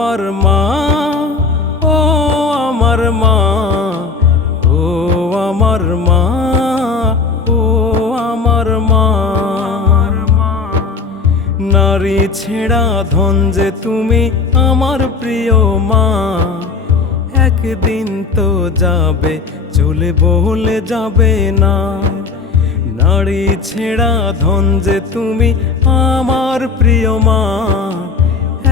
আমার মা, ও আমার মা, ও আমার মা, ও আমার মা। নারী ছেড়া ধন যে তুমি আমার প্রিয় মা, একদিন তো যাবে চলে বলে যাবে না। নারী ছেড়া ধন যে তুমি আমার প্রিয় মা,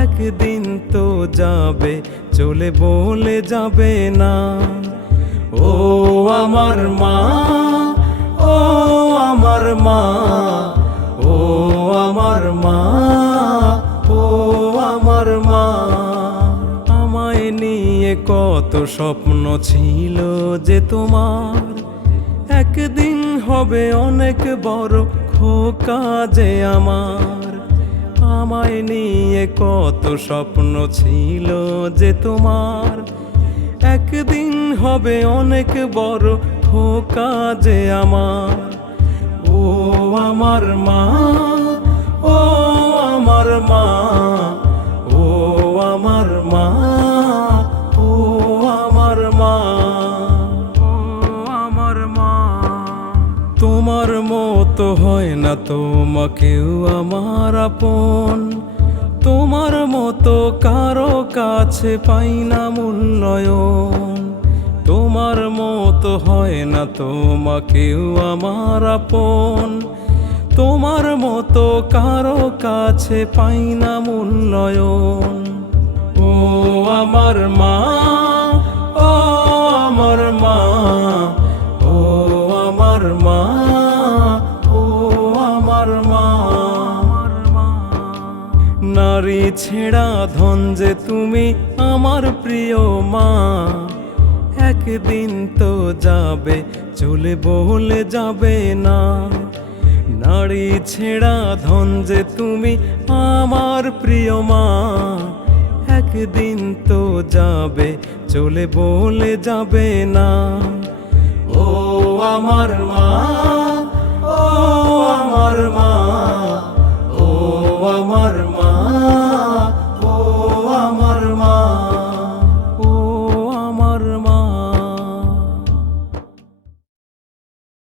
একদিন তো যাবে চলে বলে যাবে না। ও আমার মা, ও আমার মা, ও আমার মা, ও আমার মা। আমায় নিয়ে কত স্বপ্ন ছিল যে তোমার, একদিন হবে অনেক বড় খোকা যে আমার। আমায় নিয়ে কত স্বপ্ন ছিল যে তোমার, একদিন হবে অনেক বড় খোকা যে আমার। ও আমার মা, ও আমার মা, ও আমার মা, ও আমার মা, ও আমার মা। তোমার মতো হয় না তোমাকেও আমার আপন, তোমার মতো কারো কাছে পাই না মূল্যায়ন। তোমার মতো হয় না তোমাকেও আমার আপন, তোমার মতো কারো কাছে পাই না মূল্যায়ন। ও আমার মা, ও আমার মা, ও আমার মা, ও আমার মা। নারী ছেড়া ধন যে তুমি আমার প্রিয় মা, একদিন তো যাবে চলে বলে যাবে না। নারী ছেড়া ধন যে তুমি আমার প্রিয় মা, একদিন তো যাবে চলে বলে যাবে না। ও আমার মা, ও আমার মা, ও আমার মা।